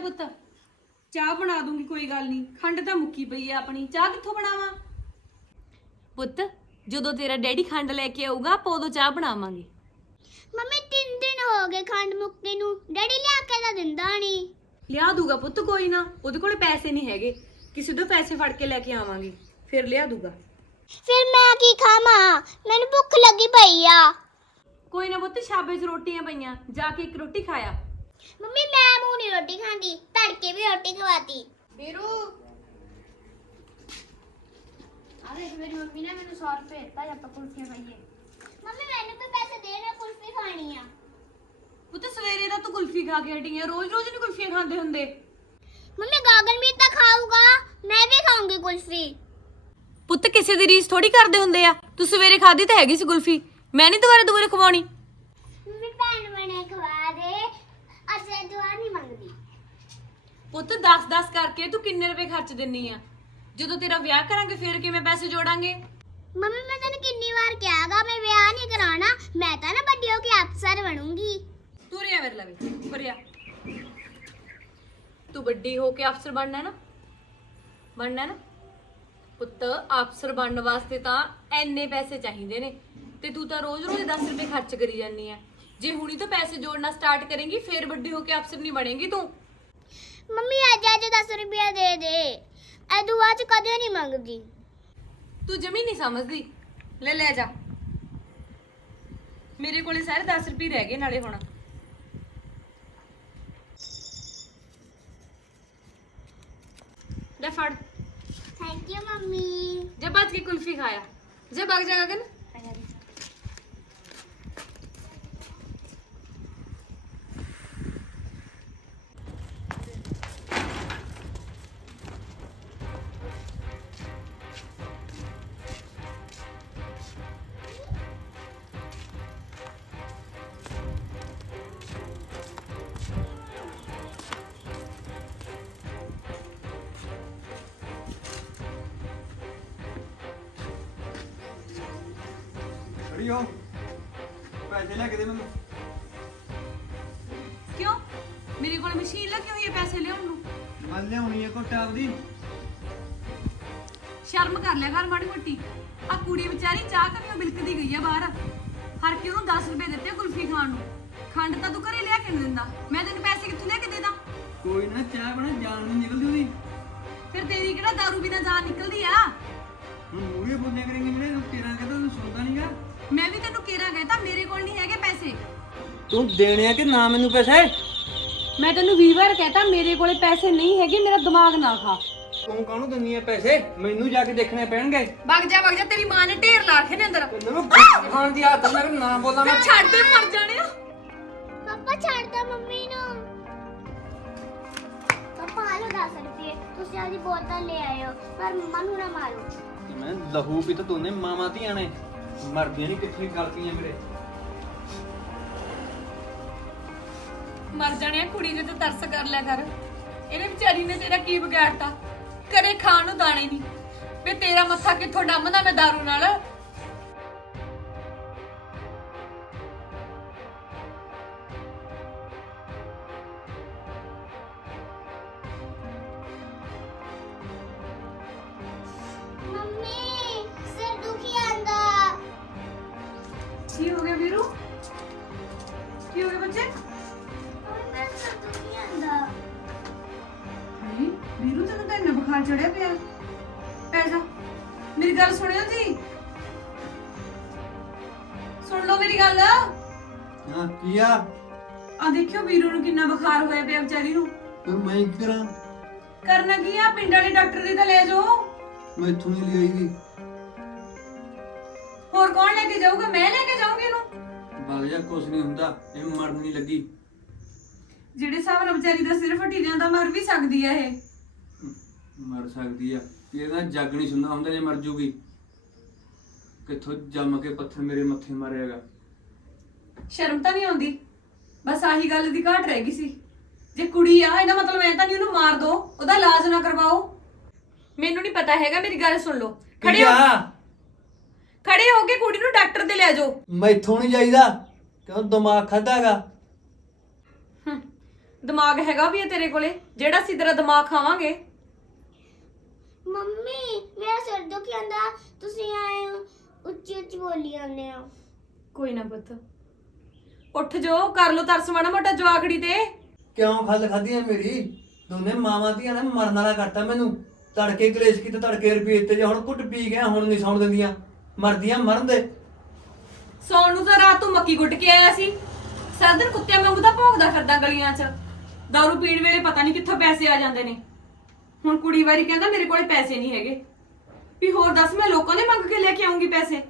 पुत चाह बना दूंगी कोई गल नहीं खंड तो मुक्की पई है अपनी चाह कित्थों बनावा पुत जदों तेरा डैडी खंड लेके आऊगा आप उदों चाह बनावांगे मम्मी 3 दिन हो गए खंड मुक्के नू डैडी लिया के दा दिंदा नहीं लिया दूगा पुत कोई ना ओदे कोले पैसे नहीं हैगे किसी तो पैसे फड़ के लेके आवांगे फिर लिया दूगा फिर मैं की खावा मैंने भुख लगी पई आ कोई ना पुत छाबे च रोटियां पईयां जाके एक रोटी खाया मम्मी मैं मुंह नहीं रोटी खांदी तड़के भी रोटी खवाती बीरू अरे मेरी मम्मी ने मैंने 100 रुपए ਦਿੱਤਾ ਜਾਂ ਆਪਾਂ ਕੁਲਫੀਆਂ ਖਾਈਏ मम्मी मैंने कोई पैसे दे ना कुल्फी खानी आ पुत सवेरे दा तू कुल्फी खा के हटी है रोज रोज नहीं कुल्फियां खांदे हुंदे मम्मी गागन भी तो खाऊगा मैं भी खाऊंगी कुल्फी पुत किसी दी रीस थोड़ी करदे हुंदे आ तू सवेरे खादी ते हैगी सी कुल्फी मैं नहीं दोबारा खवाउणी मम्मी भैन बने खवा दे अच्छा दुआ नहीं मांगदी ਪੁੱਤ 10-10 ਕਰਕੇ ਤੂੰ ਕਿੰਨੇ ਰੁਪਏ ਖਰਚ ਦਿੰਨੀ ਆ ਜਦੋਂ ਤੇਰਾ ਵਿਆਹ ਕਰਾਂਗੇ ਫਿਰ ਕਿਵੇਂ ਪੈਸੇ ਜੋੜਾਂਗੇ मम्मी मैं तेन कितनी बार कहागा मैं ब्याह नहीं कराना मैं तो ना बड़ी होके अफसर बनूंगी ਤੂੰ ਰਿਆ ਮੇਰੇ ਲਵੇ ਪਰਿਆ ਤੂੰ ਵੱਡੀ ਹੋ ਕੇ ਅਫਸਰ ਬਣਨਾ ਨਾ ਪੁੱਤ ਅਫਸਰ ਬਣਨ ਵਾਸਤੇ ਤਾਂ ਐਨੇ ਪੈਸੇ ਚਾਹੀਦੇ ਨੇ ਤੇ ਤੂੰ ਤਾਂ ਰੋਜ਼-ਰੋਜ਼ 10 ਰੁਪਏ ਖਰਚ ਕਰੀ ਜਾਂਦੀ ਆ ਜੇ ਹੁਣੀ ਤੋਂ ਪੈਸੇ ਜੋੜਨਾ ਸਟਾਰਟ ਕਰੇਂਗੀ ਫਿਰ ਵੱਡੀ ਹੋ ਕੇ ਅਫਸਰ ਨਹੀਂ ਬਣੇਗੀ ਤੂੰ मम्मी आज 10 रुपया दे दे ए दुआ च कदे नहीं मांगदी तू जमी नहीं समझदी ले जा मेरे कोले सारे 10 रुपए रह गए नाले हुण ले फड़ थैंक यू मम्मी जब बात की कुल्फी खाया जब भाग जाएगा गन खड़ी हो पैसे लेके दे मैनू क्यों मेरे को मशीन लगी हुई है पैसे लियाउण नूं मैं लियाउणी है घुट आपदी शर्म कर लिया कर माड़ी मोटी आ कुड़ी बेचारी चाह करियो बिलकदी गई है बाहर हर के ਉਹਨੂੰ 10 ਰੁਪਏ ਦਿੱਤੇ ਕੁਲਫੀ ਖਾਣ ਨੂੰ ਖੰਡ ਤਾਂ ਤੂੰ ਘਰੇ ਲਿਆ ਕੇ ਨਹੀਂ ਦਿੰਦਾ ਮੈਂ ਤੈਨੂੰ ਪੈਸੇ ਕਿੱਥੋਂ ਲੈ ਕੇ ਦੇ ਦਾਂ कोई ना चाह बना जान नहीं निकलदी ओदी ਫਿਰ ਤੇਰੀ ਕਿਹੜਾ दारू ਬਿਨਾ ਜਾਨ ਨਿਕਲਦੀ ਆ ਹੁਣ ਮੂਹਰੇ ਬੋਲਿਆ ਕरेंगे मेरे तेरा कहता तू सुनता नहींगा ਮੈਂ ਵੀ ਤੈਨੂੰ ਕਿਹਾ ਕਹਿਤਾ ਮੇਰੇ ਕੋਲ ਨਹੀਂ ਹੈਗੇ ਪੈਸੇ तू देने आ कि ना मैनू पैसे ਮੈਂ ਤੈਨੂੰ 20 ਵਾਰ ਕਹਿਤਾ ਮੇਰੇ ਕੋਲੇ ਪੈਸੇ ਨਹੀਂ ਹੈਗੇ ਮੇਰਾ ਦਿਮਾਗ ਨਾ ਖਾ ਤੂੰ ਕਾਹਨੂੰ ਦਿੰਨੀ ਐ ਪੈਸੇ ਮੈਨੂੰ ਜਾ ਕੇ ਦੇਖਣੇ ਪੈਣਗੇ ਵਗ ਜਾ ਤੇਰੀ ਮਾਂ ਨੇ ਢੇਰ ਲਾ ਰੱਖੇ ਨੇ ਅੰਦਰ ਤੈਨੂੰ ਖਾਣ ਦੀ ਆਦਤ ਮੇਰੇ ਨਾ ਬੋਲਾਂ ਮੈਂ ਛੱਡ ਦੇ ਮਰ ਜਾਣਿਆ पापा छाड़ दो मम्मी नो पापा हालो 10 रुपये तुसी आदी बोतल ले आए हो पर मम्मा नू ना मारो ਮੈਂ ਲਹੂ ਵੀ ਤਾਂ ਦੋਨੇ ਮਾਵਾਂ ਧੀਆਂ ਨੇ ਮਰਦੀਆਂ ਨਹੀਂ ਕਿੱਥੇ ਗਲਤੀਆਂ ਮੇਰੇ ਮਰ ਜਾਣਿਆ ਕੁੜੀ ਦੇ ਤੇ ਤਰਸ ਕਰ ਲਿਆ ਕਰ ਇਹਨੇ ਵਿਚਾਰੀ ਨੇ ਤੇਰਾ ਕੀ ਵਿਗਾੜਤਾ ਕਰੇ ਖਾਣ ਨੂੰ ਦਾਣੇ ਨਹੀਂ ਵੇ ਤੇਰਾ ਮੱਥਾ ਕਿੱਥੋਂ ਡੰਮਦਾ ਮੈਂ ਦਾਰੂ ਨਾਲ मम्मी सिर दुखी आंदा ਕੀ ਹੋ ਗਿਆ ਵੀਰੂ ਕੀ ਹੋ ਗਿਆ ਬੱਚੇ मम्मी मेरा सिर दुखी आंदा ਹਾਏ ਵੀਰੂ ਤੈਨੂੰ ਤਾਂ ਇੰਨਾ ਬੁਖਾਰ ਚੜਿਆ ਪਿਆ ਪੈ ਜਾ ਮੇਰੀ ਗੱਲ ਸੁਣਿਓ ਜੀ ਸੁਣ ਲਓ ਮੇਰੀ ਗੱਲ ਹਾਂ ਕੀ ਆ ਆ ਦੇਖਿਓ ਵੀਰੂ ਨੂੰ ਕਿੰਨਾ ਬੁਖਾਰ ਹੋਇਆ ਪਿਆ ਵਿਚਾਰੀ ਨੂੰ ਫਿਰ ਮੈਂ ਕੀ ਕਰਾਂ ਕਰਨਾ ਕੀ ਆ ਪਿੰਡ ਵਾਲੇ ਡਾਕਟਰ ਦੀ ਤਾਂ ਲੈ ਜਾਓ ਮੈਂ ਇੱਥੋਂ ਨਹੀਂ ਲਈ ਗਈ ਹੋਰ ਕੌਣ ਲੈ ਕੇ ਜਾਊਗਾ ਮੈਂ ਲੈ ਕੇ ਜਾਊਂਗੀ ਇਹਨੂੰ ਬਾਗ ਜਾ ਕੁਛ ਨਹੀਂ ਹੁੰਦਾ ਇਹ ਮਰਨ ਨਹੀਂ ਲੱਗੀ ਜਿਹੜੇ ਹਿਸਾਬ ਨਾਲ ਵਿਚਾਰੀ ਦਾ ਸਿਰ ਫਟੀ ਜਾਂਦਾ ਮਰ ਵੀ ਸਕਦੀ ਆ ਇਹ ਮਰ ਸਕਦੀ ਆ ਇਹਦਾ ਜੱਗ ਨਹੀਂ ਸੁਣਦਾ ਹੁੰਦਾ ਜੇ ਮਰ ਜੂਗੀ ਕਿੱਥੋਂ ਜੰਮ ਕੇ ਪੱਥਰ ਮੇਰੇ ਮੱਥੇ ਮਾਰਿਆਗਾ ਸ਼ਰਮ ਤਾਂ ਨਹੀਂ ਆਉਂਦੀ ਬਸ ਆਹੀ ਗੱਲ ਦੀ ਘਾਟ ਰਹਿ ਗਈ ਸੀ ਜੇ ਕੁੜੀ ਆ ਇਹਦਾ ਮਤਲਬ ਐ ਤਾਂ ਨਹੀਂ ਉਹਨੂੰ ਮਾਰ ਦੋ ਉਹਦਾ ਇਲਾਜ ਨਾ ਕਰਵਾਓ ਮੈਨੂੰ ਨਹੀਂ ਪਤਾ ਹੈਗਾ ਮੇਰੀ ਗੱਲ ਸੁਣ ਲਓ ਖੜੇ ਹੋ ਕੇ ਕੁੜੀ ਨੂੰ ਡਾਕਟਰ ਦੇ ਲੈ ਜਾਓ ਮੈਥੋਂ ਨਹੀਂ ਜਾਈਦਾ ਕਿਉਂ ਦਿਮਾਗ ਖਾਦਾਗਾ ਦਿਮਾਗ ਹੈਗਾ ਵੀ ਹੈ ਤੇਰੇ ਕੋਲੇ ਜਿਹੜਾ ਅਸੀਂ ਤੇਰਾ ਦਿਮਾਗ ਖਾਵਾਂਗੇ? ਮੰਮੀ ਮੇਰਾ ਸਿਰ ਦੁਖੀ ਜਾਂਦਾ, ਤੁਸੀਂ ਆਏ ਹੋ ਉੱਚੀ ਉੱਚੀ ਬੋਲੀ ਜਾਂਦੇ ਹੋ। ਕੋਈ ਨਾ ਪੁੱਤ, ਉੱਠ ਜੋ, ਕਰ ਲੋ ਤਰਸ ਮਾੜਾ ਮੋਟਾ ਜਵਾਕੜੀ ਤੇ। ਕਿਉਂ ਖੱਲ ਖਾਧੀ ਆ ਮੇਰੀ? ਦੋਨੇ ਮਾਵਾਂ ਧੀਆਂ ਨੇ ਮਰਨ ਵਾਲਾ ਕਰਤਾ ਮੈਨੂੰ। ਤੜਕੇ ਕਲੇਸ਼ ਕੀਤੇ, ਤੜਕੇ ਰੁਪਏ ਤੇ, ਜੇ ਹੁਣ ਘੁੱਟ ਪੀ ਗਿਆ ਹੁਣ ਨਹੀਂ ਸੌਣ ਦਿੰਦੀਆਂ, ਮਰਦੀਆਂ ਮਰਨ ਦੇ। ਸੌਣ ਨੂੰ ਤਾਂ ਰਾਤ ਤੋਂ ਮੱਕੀ ਗੁੱਟ ਕੇ ਆਇਆ ਸੀ, ਸਾਰਾ ਦਿਨ ਕੁੱਤਿਆਂ ਵਾਂਗੂ ਤਾਂ ਭੌਂਕਦਾ ਫਿਰਦਾ ਗਲੀਆਂ 'ਚ। ਦਾਰੂ ਪੀਣ ਵੇਲੇ ਪਤਾ ਨਹੀਂ ਕਿੱਥੋਂ ਪੈਸੇ ਆ ਜਾਂਦੇ ਨੇ। ਹੁਣ ਕੁੜੀ ਵਾਰੀ ਕਹਿੰਦਾ ਮੇਰੇ ਕੋਲੇ ਪੈਸੇ ਨਹੀਂ ਹੈਗੇ, ਵੀ ਹੋਰ ਦੱਸ ਮੈਂ ਲੋਕਾਂ ਦੇ ਮੰਗ ਕੇ ਲੈ ਕੇ ਆਉਂਗੀ ਪੈਸੇ?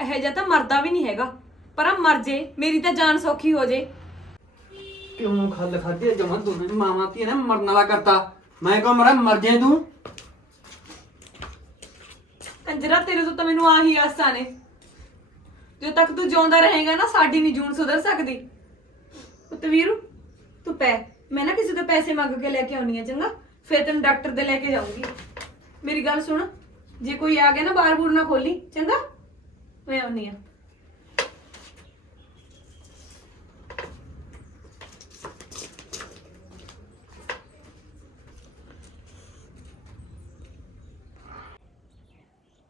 ਇਹੋ ਜਿਹਾ ਤਾਂ ਮਰਦਾ ਵੀ ਨਹੀਂ ਹੈਗਾ, ਪਰ ਆ ਮਰ ਜੇ ਮੇਰੀ ਤਾਂ ਜਾਨ ਸੌਖੀ ਹੋ ਜੇ। ਕਿਉਂ ਖੱਲ ਖਾਧੀ ਆ? ਜਮਾਂ ਦੋਨੇ ਮਾਵਾਂ ਧੀਆਂ ਨੇ ਮਰਨ ਵਾਲਾ ਕਰਤਾ। ਮੈਂ ਕਹਾਂ ਮਰਾਂ ਮਰ ਜਾਏ ਤੂੰ। ਕੰਜਰਾ ਤੇਰੇ ਤੋਂ ਤਾਂ ਮੈਨੂੰ ਆਹੀ ਆਸਾਂ ਨੇ। ਜਦੋਂ ਤੱਕ ਤੂੰ ਜਿਉਂਦਾ ਰਹੇਗਾ ਨਾ ਸਾਡੀ ਨਹੀਂ ਜੂਨ ਸੁਧਰ ਸਕਦੀ। ਪੁੱਤ ਵੀਰੂ ਤੂੰ ਪੈ, ਮੈਂ ਨਾ ਕਿਸੇ ਤੋਂ ਪੈਸੇ ਮੰਗ ਕੇ ਲੈ ਕੇ ਆਉਣੀ ਆ, ਚੰਗਾ? ਫਿਰ ਤੈਨੂੰ ਡਾਕਟਰ ਦੇ ਲੈ ਕੇ ਜਾਊਂਗੀ। ਮੇਰੀ ਗੱਲ ਸੁਣ, ਜੇ ਕੋਈ ਆ ਗਿਆ ਨਾ ਬਾਰ ਬੂਰ ਨਾ ਖੋਲੀ, ਚੰਗਾ? ਮੈਂ ਆਉਣੀ ਆ।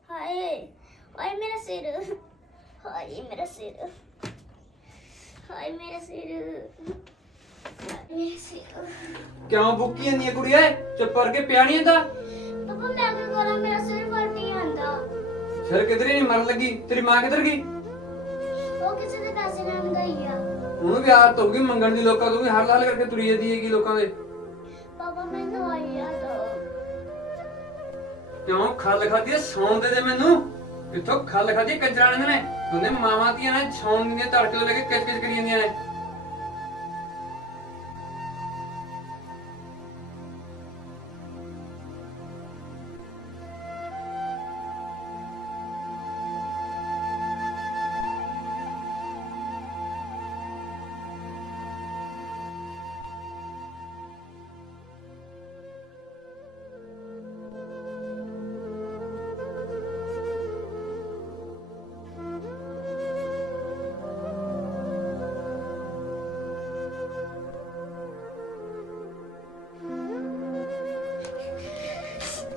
ਹਾਏ ਹਾਏ ਮੇਰਾ ਸਿਰ, ਹਾਏ ਮੇਰਾ ਸਿਰ, ਹਾਏ ਮੇਰਾ ਸਿਰ, ਮੇਰਾ ਸਿਰ। ਕਿਉਂ ਬੁੱਕੀ ਜਾਂਦੀ ਆ ਕੁੜੀਏ? ਚੁੱਪ ਕਰਕੇ ਪਿਆ ਨਹੀਂ ਹੁੰਦਾ? ਪਾਪਾ ਮੈਂ ਕੀ ਕਰਾਂ, ਮੇਰਾ ਸਿਰ ਫਟ ਨਹੀਂ ਆਂਦਾ। ਸਿਰ ਕਿਧਰੇ ਨਹੀਂ ਮਰਨ ਲੱਗੀ? ਤੇਰੀ ਮਾਂ ਕਿੱਧਰ ਗਈ? ਉਹ ਕਿਸੇ ਦੇ ਪੈਸੇ ਲੈਣ ਗਈ ਆ। ਉਹਨੂੰ ਵੀ ਆਦਤ ਹੋਊਗੀ ਮੰਗਣ ਦੀ, ਲੋਕਾਂ ਤੋਂ ਵੀ ਹਰ ਲਾਲ ਕਰਕੇ ਤੁਰੀ ਜਾਂਦੀ ਹੈਗੀ ਲੋਕਾਂ ਦੇ। ਪਾਪਾ ਮੈਂ ਦਵਾਈ ਆ ਦੋ। ਕਿਉਂ ਖੱਲ ਖਾਧੀ ਆ? ਸੌਣ ਦੇ ਮੈਨੂੰ। ਕਿੱਥੋਂ ਖੱਲ ਖਾਧੀ ਕੰਜਰਾਣੇ ਨੇ? ਦੋਨੇ ਮਾਵਾਂ ਧੀਆਂ ਨੇ ਸੌਣ ਦੀਆਂ ਤੜਕੇ ਤੋਂ ਲੈ ਕੇ ਕਿਚ ਕਿਚ ਕਰੀ ਜਾਂਦੀਆਂ ਨੇ।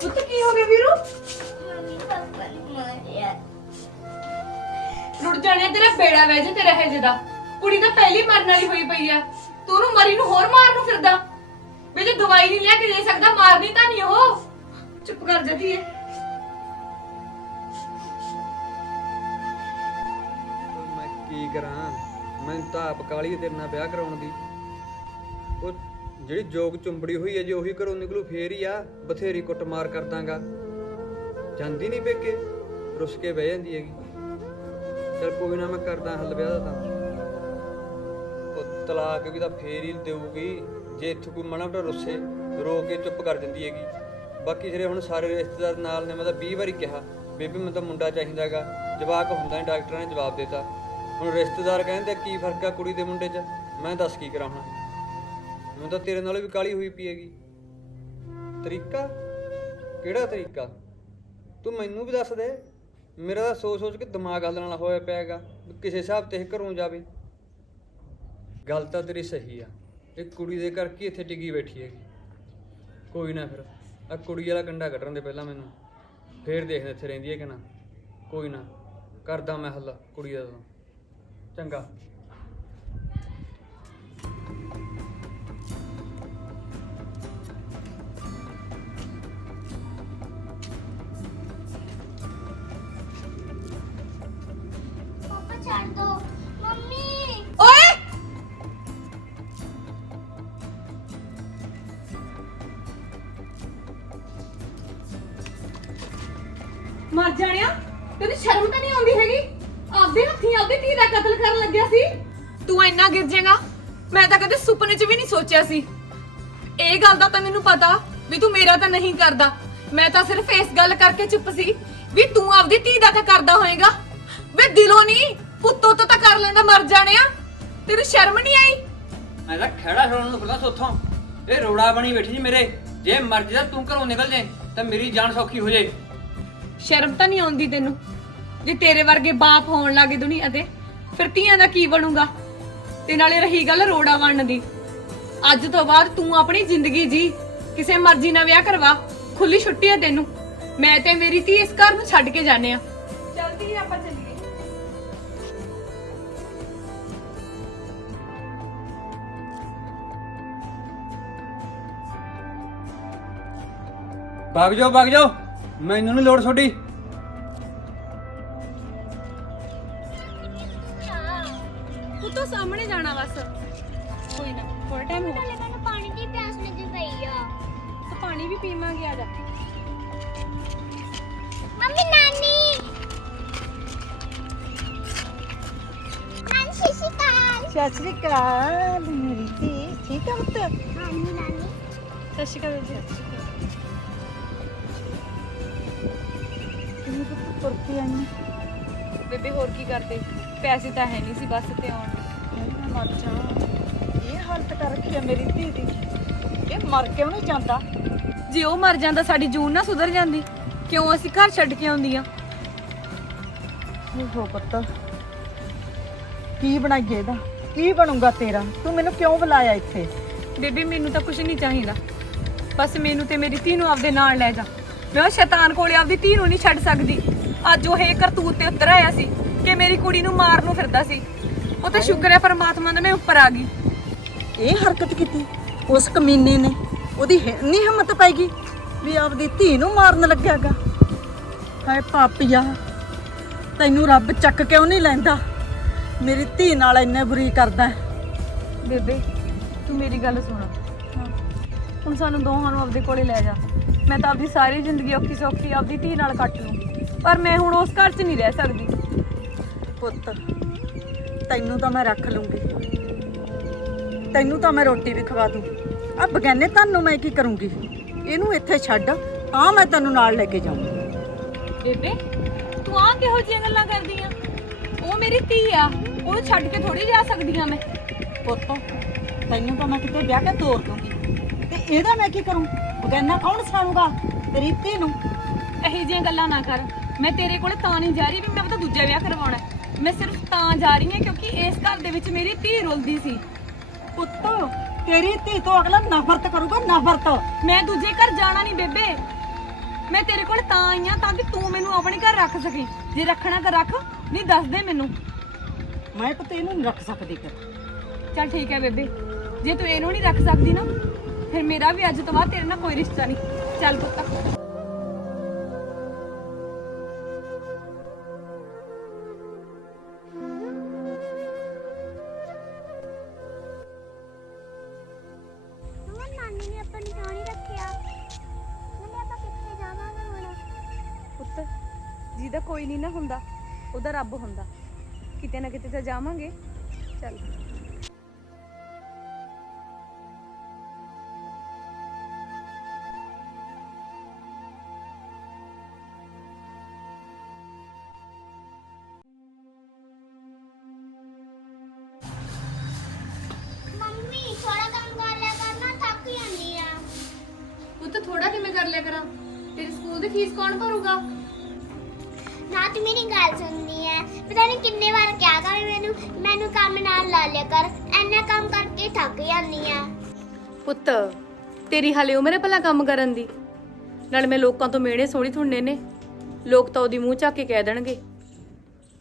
ਪੁੱਤ ਕੀ ਹੋ ਗਿਆ ਵੀਰੂ? ਮੰਮੀ ਪਾਪਾ ਨੇ ਮਾਰਿਆ। ਰੁੱਟ ਜਾਣਿਆ ਤੇਰਾ ਬੇੜਾ ਵੈਜ ਤੇਰਾ ਹੈ ਜਿਹਦਾ। ਕੁੜੀ ਤਾਂ ਪਹਿਲੀ ਮਰਨ ਵਾਲੀ ਹੋਈ ਪਈ ਆ, ਤੂੰ ਉਹਨੂੰ ਮਰੀ ਨੂੰ ਹੋਰ ਮਾਰਨ ਨੂੰ ਫਿਰਦਾ। ਵੇ ਜੇ ਦਵਾਈ ਨਹੀਂ ਲਿਆ ਕੇ ਦੇ ਸਕਦਾ, ਮਾਰਨੀ ਤਾਂ ਨਹੀਂ ਉਹ। ਚੁੱਪ ਕਰ ਜਾਂਦੀ ਏ। ਮੈਂ ਕੀ ਕਰਾਂ? ਮੈਂ ਤਾਂ ਆਪ ਕਾਲੀ ਤੇਰੇ ਨਾਲ ਵਿਆਹ ਕਰਾਉਣ ਦੀ। ਉਹ ਜਿਹੜੀ ਜੋਗ ਚੁੰਬੜੀ ਹੋਈ ਹੈ, ਜੇ ਉਹੀ ਘਰੋਂ ਨਿਕਲੂ ਫੇਰ ਹੀ ਆ। ਬਥੇਰੀ ਕੁੱਟਮਾਰ ਕਰ ਦਾਂਗਾ, ਜਾਂਦੀ ਨਹੀਂ ਪੇਕੇ, ਰੁੱਸ ਕੇ ਬਹਿ ਜਾਂਦੀ ਹੈਗੀ। ਚਲ ਕੋਈ ਨਾ, ਮੈਂ ਕਰਦਾ ਹੱਲ ਵਿਆਹ ਦਾ। ਤਾਂ ਉਹ ਤਲਾਕ ਵੀ ਤਾਂ ਫੇਰ ਹੀ ਦੇਊਗੀ ਜੇ ਇੱਥੋਂ ਕੋਈ ਮਾੜਾ ਮੋਟਾ ਰੁੱਸੇ, ਰੋ ਕੇ ਚੁੱਪ ਕਰ ਦਿੰਦੀ ਹੈਗੀ। ਬਾਕੀ ਜਿਹੜੇ ਹੁਣ ਸਾਰੇ ਰਿਸ਼ਤੇਦਾਰ ਨਾਲ ਨੇ, ਮੈਂ ਤਾਂ 20 ਵਾਰੀ ਕਿਹਾ ਬੇਬੀ ਮੈਨੂੰ ਤਾਂ ਮੁੰਡਾ ਚਾਹੀਦਾ ਹੈਗਾ, ਜਵਾਕ ਹੁੰਦਾ ਨਹੀਂ, ਡਾਕਟਰਾਂ ਨੇ ਜਵਾਬ ਦਿੱਤਾ। ਹੁਣ ਰਿਸ਼ਤੇਦਾਰ ਕਹਿੰਦੇ ਕੀ ਫਰਕ ਆ ਕੁੜੀ ਦੇ ਮੁੰਡੇ 'ਚ? ਮੈਂ ਦੱਸ ਕੀ ਕਰਾਂ ਹੁਣ? ਮੈਨੂੰ ਤਾਂ ਤੇਰੇ ਨਾਲੋਂ ਵੀ ਕਾਲੀ ਹੋਈ ਪਈ ਹੈਗੀ। ਤਰੀਕਾ ਕਿਹੜਾ ਤਰੀਕਾ? ਤੂੰ ਮੈਨੂੰ ਵੀ ਦੱਸ ਦੇ। ਮੇਰਾ ਤਾਂ ਸੋਚ ਸੋਚ ਕੇ ਦਿਮਾਗ ਹੱਲਣ ਵਾਲਾ ਹੋਇਆ ਪਿਆ ਹੈਗਾ, ਕਿਸੇ ਹਿਸਾਬ ਤੇ ਇਹ ਘਰੋਂ ਜਾਵੇ। ਗੱਲ ਤਾਂ ਤੇਰੀ ਸਹੀ ਆ, ਇਹ ਕੁੜੀ ਦੇ ਕਰਕੇ ਇੱਥੇ ਟਿਕੀ ਬੈਠੀ ਹੈਗੀ। ਕੋਈ ਨਾ, ਫਿਰ ਆ ਕੁੜੀ ਵਾਲਾ ਕੰਡਾ ਕੱਢਣ ਦੇ ਪਹਿਲਾਂ ਮੈਨੂੰ, ਫੇਰ ਦੇਖਦੇ ਇੱਥੇ ਰਹਿੰਦੀ ਹੈ ਕਿ ਨਾ। ਕੋਈ ਨਾ, ਕਰਦਾ ਮੈਂ ਹੱਲ ਕੁੜੀ ਦਾ। ਚੰਗਾ। ਪਾਪਾ ਛੱਡ ਦੋ। ਮੰਮੀ ਓਏ ਮਰ ਜਾਣਿਆ, ਤੈਨੂੰ ਸ਼ਰਮ ਤਾਂ ਨਹੀਂ ਆਉਂਦੀ ਹੈਗੀ? ਆਪਦੇ ਹੱਥੀਂ ਆਪਦੀ ਧੀ ਦਾ ਕਤਲ ਕਰਨ ਲੱਗਿਆ ਸੀ। ਤੂੰ ਇੰਨਾ ਗਿਰ ਜਾਏਗਾ ਮੈਂ ਤਾਂ ਕਦੇ ਸੁਪਨੇ 'ਚ ਵੀ ਨਹੀਂ ਸੋਚਿਆ ਸੀ। ਇਹ ਗੱਲ ਦਾ ਤਾਂ ਮੈਨੂੰ ਪਤਾ ਵੀ ਤੂੰ ਮੇਰਾ ਤਾਂ ਨਹੀਂ ਕਰਦਾ। ਮੈਂ ਤਾਂ ਸਿਰਫ ਇਸ ਗੱਲ ਕਰਕੇ ਚੁੱਪ ਸੀ ਵੀ ਤੂੰ ਆਪਦੀ ਧੀ ਦਾ ਤਾਂ ਕਰਦਾ ਹੋਏਗਾ। ਵੇ ਦਿਲੋਂ ਨਹੀਂ, ਪੁੱਤੋਂ ਤੋਂ ਤਾਂ ਕਰ ਲੈਂਦਾ। ਮਰ ਜਾਣਿਆ, ਤੈਨੂੰ ਸ਼ਰਮ ਨਹੀਂ ਆਈ? ਮੈਂ ਤਾਂ ਖੜਾ ਛੋੜਨ ਨੂੰ ਫਿਰਦਾ ਸੋਥੋਂ। ਇਹ ਰੋੜਾ ਬਣੀ ਬੈਠੀ ਜੀ ਮੇਰੇ। ਜੇ ਮਰਜ਼ੀ ਦਾ ਤੂੰ ਘਰੋਂ ਨਿਕਲ ਜਾਏ ਤਾਂ ਮੇਰੀ ਜਾਨ ਸੌਖੀ ਹੋ ਜਾਏ। ਸ਼ਰਮ ਤਾਂ ਨਹੀਂ ਆਉਂਦੀ ਤੈਨੂੰ? ਜੇ ਤੇਰੇ ਵਰਗੇ ਬਾਪ ਹੋਣ ਲੱਗੇ ਦੁਨੀਆ ਤੇ, ਫਿਰ ਧੀਆਂ ਦਾ ਕੀ ਬਣੂਗਾ? ਤੇ ਨਾਲੇ ਰਹੀ ਗੱਲ ਰੋੜਾ ਬਣਨ ਦੀ, ਅੱਜ ਤੋਂ ਬਾਅਦ ਤੂੰ ਆਪਣੀ ਜ਼ਿੰਦਗੀ ਜੀ, ਕਿਸੇ ਮਰਜ਼ੀ ਨਾਲ ਵਿਆਹ ਕਰਵਾ, ਖੁੱਲੀ ਛੁੱਟੀ ਹੈ ਤੈਨੂੰ। ਮੈਂ ਤੇ ਮੇਰੀ ਧੀ ਇਸ ਘਰ ਨੂੰ ਛੱਡ ਕੇ ਜਾਣੇ ਆ। ਚਲਦੀ ਆਪਾਂ ਚੱਲੀਏ। ਵਗ ਜਾਓ, ਮੈਨੂੰ ਨਹੀਂ ਲੋੜ ਤੁਹਾਡੀ। ਤੂੰ ਤਾਂ ਸਾਹਮਣੇ ਜਾਣਾ ਬਸ। ਕੋਈ ਨਾ, ਥੋੜਾ ਟਾਈਮ ਹੋ ਨਾਲੇ ਮੈਨੂੰ ਪਾਣੀ ਦੀ ਪਿਆਸ ਲੱਗੀ ਪਈ ਆ। ਤਾਂ ਪਾਣੀ ਵੀ ਪੀਵਾਂਗੇ, ਆ ਜਾ। ਮੰਮੀ ਨਾਨੀ ਸਤਿ ਸ਼੍ਰੀ ਅਕਾਲ। ਸਤਿ ਸ੍ਰੀ ਅਕਾਲ ਮੇਰੀ ਧੀ, ਠੀਕ ਆ ਪੁੱਤ? ਹਾਂਜੀ ਨਾਨੀ। ਸਤਿ ਸ਼੍ਰੀ ਅਕਾਲ ਜੀ। ਕਿੰਨੀ ਪੁੱਤ ਤੁਰ ਕੇ ਆਈ ਬੇਬੇ ਹੋਰ ਕੀ ਕਰਦੇ, ਪੈਸੇ ਤਾਂ ਹੈ ਨਹੀਂ ਸੀ ਬੱਸ ਤੇ ਆਉਣ ਨੂੰ। ਮੈਂ ਮਰ ਜਾ। ਇਹ ਹਾਲਤ ਕਰ ਰੱਖੀ ਆ ਮੇਰੀ ਧੀ ਦੀ, ਇਹ ਮਰ ਕਿਉਂ ਨਹੀਂ ਜਾਂਦਾ? ਜੇ ਉਹ ਮਰ ਜਾਂਦਾ ਸਾਡੀ ਜੂਨ ਨਾ ਸੁਧਰ ਜਾਂਦੀ, ਕਿਉਂ ਅਸੀਂ ਘਰ ਛੱਡ ਕੇ ਆਉਂਦੀਆਂ? ਹੋ ਪੁੱਤ, ਕੀ ਬਣਾਈਏ ਇਹਦਾ? ਕੀ ਬਣੂਗਾ ਤੇਰਾ? ਤੂੰ ਮੈਨੂੰ ਕਿਉਂ ਬੁਲਾਇਆ ਇੱਥੇ? ਬੇਬੇ ਮੈਨੂੰ ਤਾਂ ਕੁਝ ਨਹੀਂ ਚਾਹੀਦਾ, ਬਸ ਮੈਨੂੰ ਤੇ ਮੇਰੀ ਧੀ ਨੂੰ ਆਪਦੇ ਨਾਲ ਲੈ ਜਾ। ਮੈਂ ਉਹ ਸ਼ੈਤਾਨ ਕੋਲੇ ਆਪਦੀ ਧੀ ਨੂੰ ਨਹੀਂ ਛੱਡ ਸਕਦੀ। ਅੱਜ ਉਹ ਇਹ ਕਰਤੂਤ ਤੇ ਉਤਰ ਆਇਆ ਸੀ ਕਿ ਮੇਰੀ ਕੁੜੀ ਨੂੰ ਮਾਰਨ ਨੂੰ ਫਿਰਦਾ ਸੀ। ਉਹ ਤਾਂ ਸ਼ੁਕਰ ਹੈ ਪਰਮਾਤਮਾ ਦਾ ਮੈਂ ਉੱਪਰ ਆ ਗਈ। ਇਹ ਹਰਕਤ ਕੀਤੀ ਉਸ ਕਮੀਨੇ ਨੇ? ਉਹਦੀ ਨਹੀਂ ਹਿੰਮਤ ਪੈਗੀ ਵੀ ਆਪਦੀ ਧੀ ਨੂੰ ਮਾਰਨ ਲੱਗਿਆਗਾ? ਹਾਏ ਪਾਪੀਆ, ਤੈਨੂੰ ਰੱਬ ਚੱਕ ਕਿਉਂ ਨਹੀਂ ਲੈਂਦਾ? ਮੇਰੀ ਧੀ ਨਾਲ ਇੰਨੇ ਬੁਰੀ ਕਰਦਾ। ਬੇਬੇ ਤੂੰ ਮੇਰੀ ਗੱਲ ਸੁਣ, ਹੁਣ ਸਾਨੂੰ ਦੋਹਾਂ ਨੂੰ ਆਪਦੇ ਕੋਲੇ ਲੈ ਜਾ। ਮੈਂ ਤਾਂ ਆਪਦੀ ਸਾਰੀ ਜ਼ਿੰਦਗੀ ਔਖੀ ਸੌਖੀ ਆਪਦੀ ਧੀ ਨਾਲ ਕੱਟ ਲੂੰ, ਪਰ ਮੈਂ ਹੁਣ ਉਸ ਘਰ 'ਚ ਨਹੀਂ ਰਹਿ ਸਕਦੀ। ਪੁੱਤ, ਤੈਨੂੰ ਤਾਂ ਮੈਂ ਰੱਖ ਲੂੰਗੀ, ਤੈਨੂੰ ਤਾਂ ਮੈਂ ਰੋਟੀ ਵੀ ਖਵਾ ਦੂੰ। ਆ ਬਗਾਨੇ ਤੁਹਾਨੂੰ ਮੈਂ ਕੀ ਕਰੂੰਗੀ? ਇਹਨੂੰ ਇੱਥੇ ਛੱਡ, ਤਾਂ ਮੈਂ ਤੈਨੂੰ ਨਾਲ ਲੈ ਕੇ ਜਾਊਂ। ਬੇਬੇ ਤੂੰ ਆ ਕਿਹੋ ਜਿਹੀਆਂ ਗੱਲਾਂ ਕਰਦੀ ਆ? ਉਹ ਮੇਰੀ ਧੀ ਆ, ਉਹਨੂੰ ਛੱਡ ਕੇ ਥੋੜੀ ਜਾ ਸਕਦੀ ਆ ਮੈਂ। ਪੁੱਤ, ਤੈਨੂੰ ਤਾਂ ਮੈਂ ਕਿਤੇ ਵਿਆਹ ਕੇ ਤੋਰ ਦੂੰਗੀ, ਤੇ ਇਹਦਾ ਮੈਂ ਕੀ ਕਰੂੰ? ਬਗਾਨਾ ਕੌਣ ਸਾਂਭੂਗਾ ਤੇਰੀ ਧੀ ਨੂੰ? ਇਹੋ ਜਿਹੀਆਂ ਗੱਲਾਂ ਨਾ ਕਰ। ਮੈਂ ਤੇਰੇ ਕੋਲੇ ਤਾਂ ਨਹੀਂ ਜਾ ਰਹੀ ਵੀ ਮੈਂ ਆਪਦਾ ਦੂਜਾ ਵਿਆਹ ਕਰਵਾਉਣਾ। ਮੈਂ ਸਿਰਫ ਤਾਂ ਜਾ ਰਹੀ ਹਾਂ ਕਿਉਂਕਿ ਇਸ ਘਰ ਦੇ ਵਿੱਚ ਮੇਰੀ ਧੀ ਰੁਲਦੀ ਸੀ। ਪੁੱਤ, ਤੇਰੀ ਧੀ ਤੋਂ ਅਗਲਾ ਨਫ਼ਰਤ ਕਰੂਗਾ, ਨਫ਼ਰਤ। ਮੈਂ ਦੂਜੇ ਘਰ ਜਾਣਾ ਨਹੀਂ ਬੇਬੇ। ਮੈਂ ਤੇਰੇ ਕੋਲ ਤਾਂ ਆਈ ਆ ਤਾਂ ਕਿ ਤੂੰ ਮੈਨੂੰ ਆਪਣੇ ਘਰ ਰੱਖ ਸਕੀ। ਜੇ ਰੱਖਣਾ ਤਾਂ ਰੱਖ, ਨਹੀਂ ਦੱਸ ਦੇ ਮੈਨੂੰ। ਮੈਂ ਪੁੱਤ ਇਹਨੂੰ ਨਹੀਂ ਰੱਖ ਸਕਦੀ ਫਿਰ। ਚੱਲ ਠੀਕ ਹੈ ਬੇਬੇ, ਜੇ ਤੂੰ ਇਹਨੂੰ ਨਹੀਂ ਰੱਖ ਸਕਦੀ ਨਾ, ਫਿਰ ਮੇਰਾ ਵੀ ਅੱਜ ਤੋਂ ਬਾਅਦ ਤੇਰੇ ਨਾਲ ਕੋਈ ਰਿਸ਼ਤਾ ਨਹੀਂ। ਚੱਲ ਪੁੱਤ। ਮੰਮਾ ਨਾਨੀ ਨੇ ਆਪਾਂ ਨੂੰ ਕਿਉਂ ਨਹੀਂ ਰੱਖਿਆ? ਨਾਨੀ ਆਪਾਂ ਕਿੱਥੇ ਜਾਵਾਂਗੇ ਹੁਣ? ਪੁੱਤ ਜਿਹਦਾ ਕੋਈ ਨਹੀਂ ਨਾ ਹੁੰਦਾ, ਉਹਦਾ ਰੱਬ ਹੁੰਦਾ। ਕਿਤੇ ਨਾ ਕਿਤੇ ਤਾਂ ਜਾਵਾਂਗੇ। ਚੱਲ ਮੰਮੀ ਥੋੜਾ ਕੰਮ ਕਰ ਲਿਆ ਕਰਨਾ, ਥੱਕ ਜਾਂਦੀ ਆ। ਪੁੱਤ ਥੋੜਾ ਕਿਵੇਂ ਕਰ ਲਿਆ ਕਰਾਂ? ਤੇਰੀ ਸਕੂਲ ਦੀ ਫੀਸ ਕੌਣ ਭਰੂਗਾ? ਨਾ ਤੂੰ ਮੇਰੀ ਗੱਲ ਸੁਣਨੀ ਹੈ। ਪਤਾ ਨਹੀਂ ਕਿੰਨੇ ਵਾਰ ਕਿਹਾ ਕਰ ਮੈਨੂੰ ਕੰਮ ਨਾਲ ਲਾ ਲਿਆ ਕਰ। ਐਨਾ ਕੰਮ ਕਰਕੇ ਥੱਕ ਜਾਂਦੀ ਆ। ਪੁੱਤ ਤੇਰੀ ਹਾਲੇ ਉਮਰ ਹੈ ਭਲਾ ਕੰਮ ਕਰਨ ਦੀ? ਨਾਲ ਮੈਂ ਲੋਕਾਂ ਤੋਂ ਮਿਹਣੇ ਸੋਹਣੀ ਥੁੰਨੇ ਨੇ। ਲੋਕ ਤਾਂ ਉਹਦੀ ਮੂੰਹ ਚੱਕ ਕੇ ਕਹਿ ਦੇਣਗੇ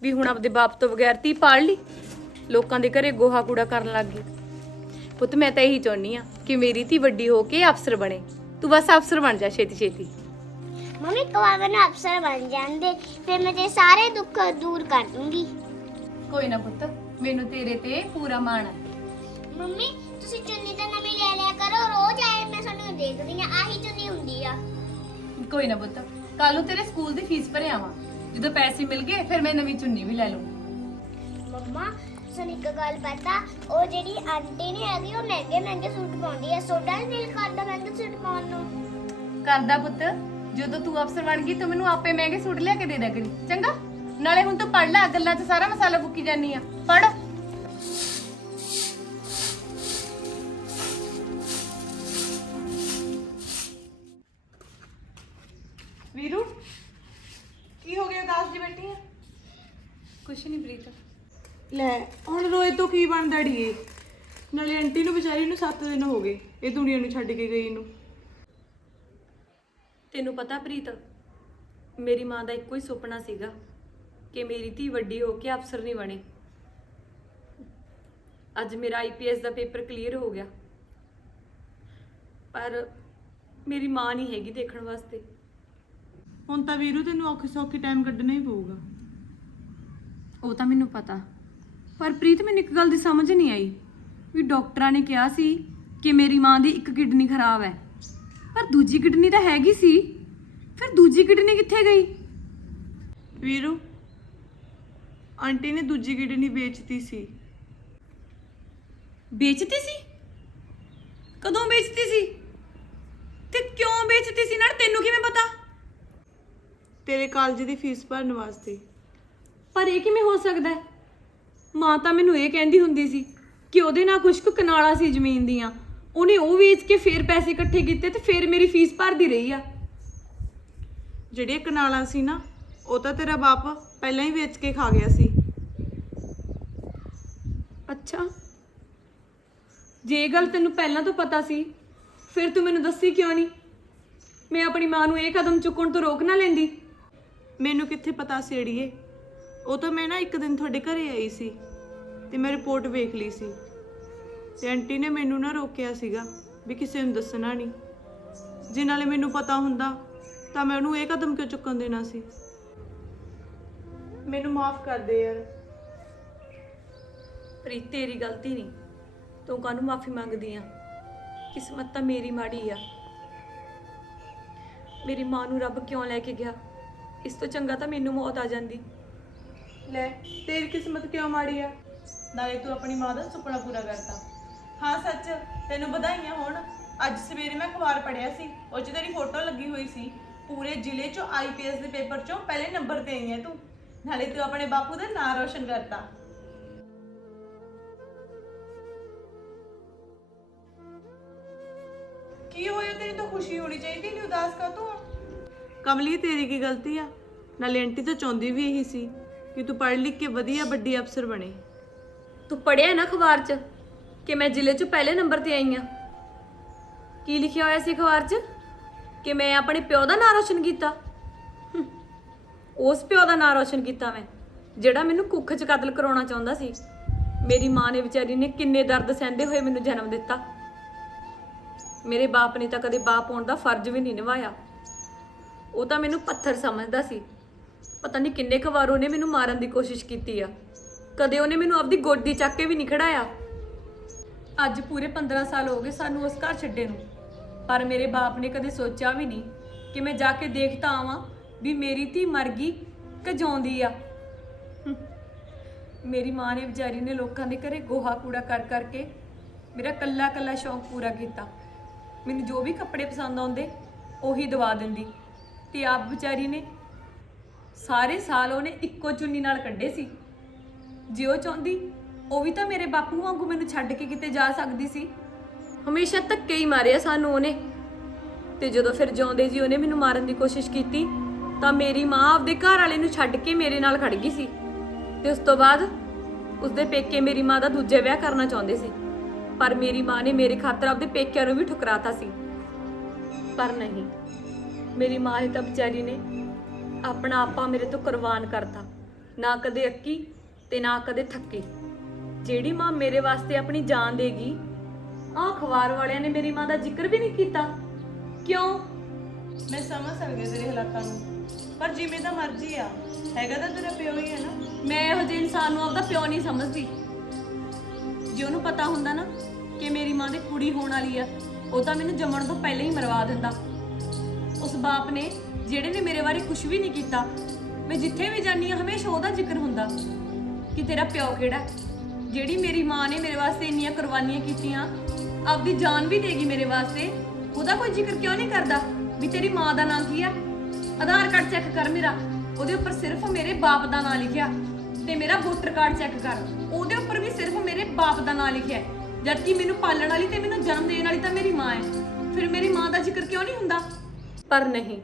ਵੀ ਹੁਣ ਆਪਦੇ ਬਾਪ ਤੋਂ ਬਗੈਰ ਧੀ ਪਾਲ ਲਈ। ਲੋਕਾਂ ਦੇ ਘਰੇ ਗੋਹਾ ਕੂੜਾ ਕਰਨ ਲੱਗ ਗਈ। ਪੁੱਤ ਮੈਂ ਤਾਂ ਇਹੀ ਚਾਹੁੰਦੀ ਆ ਕਿ ਮੇਰੀ ਧੀ ਵੱਡੀ ਹੋ ਕੇ ਅਫਸਰ ਬਣੇ। ਤੂੰ ਬਸ ਅਫਸਰ ਬਣ ਜਾ ਛੇਤੀ ਛੇਤੀ। ਮੰਮੀ ਕਵਾਵੇਂ ਨਾ ਅਫਸਰ ਬਣ ਜਾਂਦੇ, ਫਿਰ ਮੈਂ ਤੇ ਸਾਰੇ ਦੁੱਖ ਦੂਰ ਕਰ ਦੂੰਗੀ। ਕੋਈ ਨਾ ਪੁੱਤ, ਮੈਨੂੰ ਤੇਰੇ ਤੇ ਪੂਰਾ ਮਾਣ ਹੈ। ਮੰਮੀ ਤੁਸੀਂ ਚੁੰਨੀ ਤਾਂ ਨਵੀਂ ਲੈ ਲਿਆ ਕਰੋ, ਰੋਜ਼ ਆਏ ਮੈਂ ਤੁਹਾਨੂੰ ਦੇਖਦੀ ਆ, ਆਹੀ ਚੁੰਨੀ ਹੁੰਦੀ ਆ। ਕੋਈ ਨਾ ਪੁੱਤ, ਕੱਲ ਨੂੰ ਤੇਰੇ ਸਕੂਲ ਦੀ ਫੀਸ ਭਰੇ ਆਵਾਂ। ਜਦੋਂ ਪੈਸੇ ਮਿਲ ਗਏ ਫਿਰ ਮੈਂ ਨਵੀਂ ਚੁੰਨੀ ਵੀ ਲੈ ਲੂੰ। ਮੰਮਾ ਸਾਨੂੰ ਇੱਕ ਗੱਲ ਪਤਾ, ਉਹ ਜਿਹੜੀ ਆਂਟੀ ਨਹੀਂ ਹੈਗੀ, ਉਹ ਮਹਿੰਗੇ ਮਹਿੰਗੇ ਸੂਟ ਪਾਉਂਦੀ ਆ। ਸੋਡਾ ਨਹੀਂ ਦਿਲ ਕਰਦਾ ਮਹਿੰਗੇ ਸੂਟ ਪਾਉਣ ਨੂੰ? ਕਰਦਾ ਪੁੱਤ, ਜਦੋਂ ਤੂੰ ਅਫਸਰ ਬਣ ਗਈ ਤੂੰ ਮੈਨੂੰ ਆਪੇ ਮਹਿੰਗੇ ਸੂਟ ਲਿਆ ਕੇ ਦੇ ਦਿਆ ਕਰੀ, ਚੰਗਾ? ਨਾਲੇ ਹੁਣ ਤੂੰ ਪੜ ਲੈ, ਗੱਲਾਂ 'ਚ ਸਾਰਾ ਮਸਾਲਾ ਫੁੱਕੀ ਜਾਨੀ ਆ। ਪੜ। ਵੀਰੂ ਕੀ ਹੋ ਗਿਆ? ਉਦਾਸ ਜੀ ਬੈਠੀ ਆ? ਕੁਛ ਨਹੀਂ ਪ੍ਰੀਤ। ਲੈ ਹੁਣ ਰੋਏ ਤੋਂ ਕੀ ਬਣਦਾ ਢੀਏ? ਨਾਲੇ ਆਂਟੀ ਨੂੰ ਵਿਚਾਰੀ ਨੂੰ 7 ਦਿਨ ਹੋ ਗਏ ਇਹ ਦੁਨੀਆ ਨੂੰ ਛੱਡ ਕੇ ਗਈ ਨੂੰ। ਤੈਨੂੰ ਪਤਾ ਪ੍ਰੀਤ, ਮੇਰੀ ਮਾਂ ਦਾ ਇੱਕੋ ਹੀ ਸੁਪਨਾ ਸੀਗਾ ਕਿ ਮੇਰੀ ਧੀ ਵੱਡੀ ਹੋ ਕੇ ਅਫਸਰ ਨਹੀਂ ਬਣੇ। ਅੱਜ ਮੇਰਾ ਆਈਪੀਐਸ ਦਾ ਪੇਪਰ ਕਲੀਅਰ ਹੋ ਗਿਆ, ਪਰ ਮੇਰੀ ਮਾਂ ਨਹੀਂ ਹੈਗੀ ਦੇਖਣ ਵਾਸਤੇ। ਹੁਣ ਤਾਂ ਵੀਰੂ ਤੈਨੂੰ ਔਖੇ ਸੌਖੇ ਟਾਈਮ ਕੱਢਣਾ ਹੀ ਪਊਗਾ। ਉਹ ਤਾਂ ਮੈਨੂੰ ਪਤਾ, ਪਰ ਪ੍ਰੀਤ ਮੈਨੂੰ ਇੱਕ ਗੱਲ ਦੀ ਸਮਝ ਨਹੀਂ ਆਈ ਵੀ ਡਾਕਟਰਾਂ ਨੇ ਕਿਹਾ ਸੀ ਕਿ ਮੇਰੀ ਮਾਂ ਦੀ ਇੱਕ ਕਿਡਨੀ ਖਰਾਬ ਹੈ, ਪਰ ਦੂਜੀ ਕਿਡਨੀ ਤਾਂ ਹੈਗੀ ਸੀ। ਫਿਰ ਦੂਜੀ ਕਿਡਨੀ ਕਿੱਥੇ ਗਈ? ਵੀਰੂ ਆਂਟੀ ਨੇ ਦੂਜੀ ਕਿਡਨੀ ਵੇਚਤੀ ਸੀ। ਵੇਚਤੀ ਸੀ? ਕਦੋਂ ਵੇਚਤੀ ਸੀ ਤੇ ਕਿਉਂ ਵੇਚਤੀ ਸੀ? ਨਾਲ ਤੈਨੂੰ ਕਿਵੇਂ ਪਤਾ? ਤੇਰੇ ਕਾਲਜ ਦੀ ਫੀਸ ਭਰਨ ਵਾਸਤੇ। ਪਰ ਇਹ ਕਿਵੇਂ ਹੋ ਸਕਦਾ ਹੈ? ਮਾਂ ਤਾਂ ਮੈਨੂੰ ਇਹ ਕਹਿੰਦੀ ਹੁੰਦੀ ਸੀ ਕਿ ਉਹਦੇ ਨਾਲ ਕੁਝ ਕੁ ਕਨਾਲਾਂ ਸੀ ਜ਼ਮੀਨ ਦੀਆਂ, ਉਹਨੇ ਉਹ ਵੇਚ ਕੇ ਫਿਰ ਪੈਸੇ ਇਕੱਠੇ ਕੀਤੇ ਤੇ ਫਿਰ ਮੇਰੀ ਫੀਸ ਭਰਦੀ ਰਹੀ ਆ। ਜਿਹੜੀਆਂ ਕਨਾਲਾਂ ਸੀ ਨਾ ਉਹ ਤਾਂ ਤੇਰਾ ਬਾਪ ਪਹਿਲਾਂ ਹੀ ਵੇਚ ਕੇ ਖਾ ਗਿਆ ਸੀ। ਅੱਛਾ, ਜੇ ਇਹ ਗੱਲ ਤੈਨੂੰ ਪਹਿਲਾਂ ਤੋਂ ਪਤਾ ਸੀ ਫਿਰ ਤੂੰ ਮੈਨੂੰ ਦੱਸੀ ਕਿਉਂ ਨਹੀਂ? ਮੈਂ ਆਪਣੀ ਮਾਂ ਨੂੰ ਇਹ ਕਦਮ ਚੁੱਕਣ ਤੋਂ ਰੋਕ ਨਾ ਲੈਂਦੀ। ਮੈਨੂੰ ਕਿੱਥੇ ਪਤਾ ਸੀ ਅੜੀਏ, ਉਹ ਤਾਂ ਮੈਂ ਨਾ ਇੱਕ ਦਿਨ ਤੁਹਾਡੇ ਘਰੇ ਆਈ ਸੀ ਤੇ ਮੈਂ ਰਿਪੋਰਟ ਵੇਖ ਲਈ ਸੀ ਤੇ ਆਂਟੀ ਨੇ ਮੈਨੂੰ ਨਾ ਰੋਕਿਆ ਸੀਗਾ ਵੀ ਕਿਸੇ ਨੂੰ ਦੱਸਣਾ ਨਹੀਂ। ਜੇ ਨਾਲੇ ਮੈਨੂੰ ਪਤਾ ਹੁੰਦਾ ਤਾਂ ਮੈਂ ਉਹਨੂੰ ਇਹ ਕਦਮ ਕਿਉਂ ਚੁੱਕਣ ਦੇਣਾ ਸੀ। ਮੈਨੂੰ ਮਾਫ ਕਰ ਦੇ ਯਾਰ। ਪ੍ਰੀਤ, ਤੇਰੀ ਗਲਤੀ ਨਹੀਂ, ਤੂੰ ਕਾਹਨੂੰ ਮਾਫੀ ਮੰਗਦੀ ਆ? ਕਿਸਮਤ ਤਾਂ ਮੇਰੀ ਮਾੜੀ ਆ। ਮੇਰੀ ਮਾਂ ਨੂੰ ਰੱਬ ਕਿਉਂ ਲੈ ਕੇ ਗਿਆ? ਇਸ ਤੋਂ ਚੰਗਾ ਤਾਂ ਮੈਨੂੰ ਮੌਤ ਆ ਜਾਂਦੀ। ਲੈ ਤੇਰੀ ਕਿਸਮਤ ਕਿਉਂ ਮਾੜੀ ਆ? ਨਾਲੇ ਤੂੰ ਆਪਣੀ ਮਾਂ ਦਾ ਸੁਪਨਾ ਪੂਰਾ ਕਰਤਾ। ਹਾਂ ਸੱਚ, ਤੈਨੂੰ ਵਧਾਈਆਂ ਹੋਣ। ਅੱਜ ਸਵੇਰੇ ਮੈਂ ਅਖਬਾਰ ਪੜ੍ਹਿਆ ਸੀ, ਉਹ 'ਚ ਤੇਰੀ ਫੋਟੋ ਲੱਗੀ ਹੋਈ ਸੀ। ਪੂਰੇ ਜ਼ਿਲ੍ਹੇ 'ਚੋਂ ਆਈਪੀਐਸ ਦੇ ਪੇਪਰ 'ਚੋਂ ਪਹਿਲੇ ਨੰਬਰ ਤੇ ਆਈ ਹੈ ਤੂੰ। ਨਾਲੇ ਤੂੰ ਆਪਣੇ ਬਾਪੂ ਦਾ ਨਾਂ ਰੋਸ਼ਨ ਕਰਤਾ। ਕੀ ਹੋਇਆ? ਤੇਰੀ ਤਾਂ ਖੁਸ਼ੀ ਹੋਣੀ ਚਾਹੀਦੀ, ਨਹੀਂ ਉਦਾਸ ਕਾਹਤੋਂ ਆ? ਕਮਲੀ, ਤੇਰੀ ਕੀ ਗਲਤੀ ਆ? ਨਾਲੇ ਆਂਟੀ ਤਾਂ ਚਾਹੁੰਦੀ ਵੀ ਇਹੀ ਸੀ ਕਿ ਤੂੰ ਪੜ੍ਹ ਲਿਖ ਕੇ ਵਧੀਆ ਵੱਡੀ ਅਫਸਰ ਬਣੇ। ਤੂੰ ਪੜਿਆ ਨਾ ਅਖਬਾਰ 'ਚ ਕਿ ਮੈਂ ਜ਼ਿਲ੍ਹੇ 'ਚ ਪਹਿਲੇ ਨੰਬਰ ਤੇ ਆਈ ਆ? ਕੀ ਲਿਖਿਆ ਹੋਇਆ ਸੀ ਅਖਬਾਰ 'ਚ? ਕਿ ਮੈਂ ਆਪਣੇ ਪਿਓ ਦਾ ਨਾਂ ਰੋਸ਼ਨ ਕੀਤਾ। ਉਸ ਪਿਓ ਦਾ ਨਾਂ ਰੋਸ਼ਨ ਕੀਤਾ ਮੈਂ ਜਿਹੜਾ ਮੈਨੂੰ ਕੁੱਖ 'ਚ ਕਤਲ ਕਰਾਉਣਾ ਚਾਹੁੰਦਾ ਸੀ। ਮੇਰੀ ਮਾਂ ਨੇ ਵਿਚਾਰੀ ਨੇ ਕਿੰਨੇ ਦਰਦ ਸਹਿੰਦੇ ਹੋਏ ਮੈਨੂੰ ਜਨਮ ਦਿੱਤਾ। ਮੇਰੇ ਬਾਪ ਨੇ ਤਾਂ ਕਦੇ ਬਾਪ ਹੋਣ ਦਾ ਫਰਜ਼ ਵੀ ਨਹੀਂ ਨਿਭਾਇਆ। ਉਹ ਤਾਂ ਮੈਨੂੰ ਪੱਥਰ ਸਮਝਦਾ ਸੀ। ਪਤਾ ਨਹੀਂ ਕਿੰਨੇ ਕੁ ਵਾਰ ਉਹਨੇ ਮੈਨੂੰ ਮਾਰਨ ਦੀ ਕੋਸ਼ਿਸ਼ ਕੀਤੀ ਆ। ਕਦੇ ਉਹਨੇ ਮੈਨੂੰ ਆਪਦੀ ਗੋਦੀ ਚੱਕ ਕੇ ਵੀ ਨਹੀਂ ਖੜਾਇਆ। ਅੱਜ ਪੂਰੇ 15 ਸਾਲ ਹੋ ਗਏ ਸਾਨੂੰ ਉਸ ਘਰ ਛੱਡੇ ਨੂੰ, ਪਰ ਮੇਰੇ ਬਾਪ ਨੇ ਕਦੇ ਸੋਚਿਆ ਵੀ ਨਹੀਂ ਕਿ ਮੈਂ ਜਾ ਕੇ ਦੇਖ ਤਾਂ ਆਵਾਂ ਵੀ ਮੇਰੀ ਧੀ ਮਰ ਗਈ ਕਿ ਜਿਉਂਦੀ ਆ। ਮੇਰੀ ਮਾਂ ਨੇ ਵਿਚਾਰੀ ਨੇ ਲੋਕਾਂ ਦੇ ਘਰੇ ਗੋਹਾ ਕੂੜਾ ਕਰ ਕਰਕੇ ਮੇਰਾ ਕੱਲਾ ਕੱਲਾ ਸ਼ੌਂਕ ਪੂਰਾ ਕੀਤਾ। ਮੈਨੂੰ ਜੋ ਵੀ ਕੱਪੜੇ ਪਸੰਦ ਆਉਂਦੇ ਉਹੀ ਦਵਾ ਦਿੰਦੀ ਤੇ ਆਪ ਵਿਚਾਰੀ ਨੇ ਸਾਰੇ ਸਾਲ ਉਹਨੇ ਇੱਕੋ ਚੁੰਨੀ ਨਾਲ ਕੱਢੇ ਸੀ। ਜੇ ਉਹ ਚਾਹੁੰਦੀ ਉਹ ਵੀ ਤਾਂ ਮੇਰੇ ਬਾਪੂ ਵਾਂਗੂ ਮੈਨੂੰ ਛੱਡ ਕੇ ਕਿਤੇ ਜਾ ਸਕਦੀ ਸੀ। ਹਮੇਸ਼ਾ ਧੱਕੇ ਹੀ ਮਾਰਿਆ ਸਾਨੂੰ ਉਹਨੇ। ਤੇ ਜਦੋਂ ਫਿਰ ਜਿਉਂਦੇ ਜੀ ਉਹਨੇ ਮੈਨੂੰ ਮਾਰਨ ਦੀ ਕੋਸ਼ਿਸ਼ ਕੀਤੀ ਤਾਂ ਮੇਰੀ ਮਾਂ ਆਪਦੇ ਘਰ ਵਾਲੇ ਨੂੰ ਛੱਡ ਕੇ ਮੇਰੇ ਨਾਲ ਖੜ ਗਈ ਸੀ। ਤੇ ਉਸ ਤੋਂ ਬਾਅਦ ਉਸਦੇ ਪੇਕੇ ਮੇਰੀ ਮਾਂ ਦਾ ਦੂਜਾ ਵਿਆਹ ਕਰਨਾ ਚਾਹੁੰਦੇ ਸੀ, ਪਰ ਮੇਰੀ ਮਾਂ ਨੇ ਮੇਰੇ ਖਾਤਰ ਆਪਦੇ ਪੇਕਿਆਂ ਨੂੰ ਵੀ ਠੁਕਰਾਤਾ ਸੀ। ਪਰ ਨਹੀਂ, ਮੇਰੀ ਮਾਂ ਨੇ ਤਾਂ ਵਿਚਾਰੀ ਨੇ ਆਪਣਾ ਆਪਾ ਮੇਰੇ ਤੋਂ ਕੁਰਬਾਨ ਕਰਤਾ। ਨਾ ਕਦੇ ਅੱਕੀ ਤੇ ਨਾ ਕਦੇ ਥੱਕੀ। ਜਿਹੜੀ ਮਾਂ ਮੇਰੇ ਵਾਸਤੇ ਆਪਣੀ ਜਾਨ ਦੇਗੀ, ਆਹ ਅਖਬਾਰ ਵਾਲਿਆਂ ਨੇ ਮੇਰੀ ਮਾਂ ਦਾ ਜ਼ਿਕਰ ਵੀ ਨਹੀਂ ਕੀਤਾ। ਕਿਉਂ? ਮੈਂ ਸਮਝ ਸਕਦੀ ਤੇਰੇ ਹਾਲਾਤਾਂ ਨੂੰ, ਪਰ ਜਿਵੇਂ ਦਾ ਮਰਜ਼ੀ ਆ, ਹੈਗਾ ਤਾਂ ਤੇਰਾ ਪਿਓ ਹੀ ਹੈ ਨਾ। ਮੈਂ ਇਹੋ ਜਿਹੇ ਇਨਸਾਨ ਨੂੰ ਆਪਦਾ ਪਿਓ ਨਹੀਂ ਸਮਝਦੀ। ਜੇ ਉਹਨੂੰ ਪਤਾ ਹੁੰਦਾ ਨਾ ਕਿ ਮੇਰੀ ਮਾਂ ਦੀ ਕੁੜੀ ਹੋਣ ਵਾਲੀ ਆ, ਉਹ ਤਾਂ ਮੈਨੂੰ ਜੰਮਣ ਤੋਂ ਪਹਿਲਾਂ ਹੀ ਮਰਵਾ ਦਿੰਦਾ। ਉਸ ਬਾਪ ਨੇ ਜਿਹੜੇ ਨੇ ਮੇਰੇ ਬਾਰੇ ਕੁਝ ਵੀ ਨਹੀਂ ਕੀਤਾ। ਮੈਂ ਜਿੱਥੇ ਵੀ ਜਾਂਦੀ ਹਾਂ ਹਮੇਸ਼ਾ ਉਹਦਾ ਜ਼ਿਕਰ ਹੁੰਦਾ ਕਿ ਤੇਰਾ ਪਿਓ ਕਿਹੜਾ। ਜਿਹੜੀ ਮੇਰੀ ਮਾਂ ਨੇ ਮੇਰੇ ਵਾਸਤੇ ਇੰਨੀਆਂ ਕੁਰਬਾਨੀਆਂ ਕੀਤੀਆਂ, ਆਪਦੀ ਜਾਨ ਵੀ ਦੇਗੀ ਮੇਰੇ ਵਾਸਤੇ, ਉਹਦਾ ਕੋਈ ਜ਼ਿਕਰ ਕਿਉਂ ਨਹੀਂ ਕਰਦਾ ਵੀ ਤੇਰੀ ਮਾਂ ਦਾ ਨਾਂ ਕੀ ਆ? ਆਧਾਰ ਕਾਰਡ ਚੈੱਕ ਕਰ ਮੇਰਾ, ਉਹਦੇ ਉੱਪਰ ਸਿਰਫ ਮੇਰੇ ਬਾਪ ਦਾ ਨਾਂ ਲਿਖਿਆ। ਤੇ ਮੇਰਾ ਵੋਟਰ ਕਾਰਡ ਚੈੱਕ ਕਰ, ਉਹਦੇ ਉੱਪਰ ਵੀ ਸਿਰਫ ਮੇਰੇ ਬਾਪ ਦਾ ਨਾਂ ਲਿਖਿਆ। ਜਦਕਿ ਮੈਨੂੰ ਪਾਲਣ ਵਾਲੀ ਤੇ ਮੈਨੂੰ ਜਨਮ ਦੇਣ ਵਾਲੀ ਤਾਂ ਮੇਰੀ ਮਾਂ ਹੈ। ਫਿਰ ਮੇਰੀ ਮਾਂ ਦਾ ਜ਼ਿਕਰ ਕਿਉਂ ਨਹੀਂ ਹੁੰਦਾ? ਪਰ ਨਹੀਂ,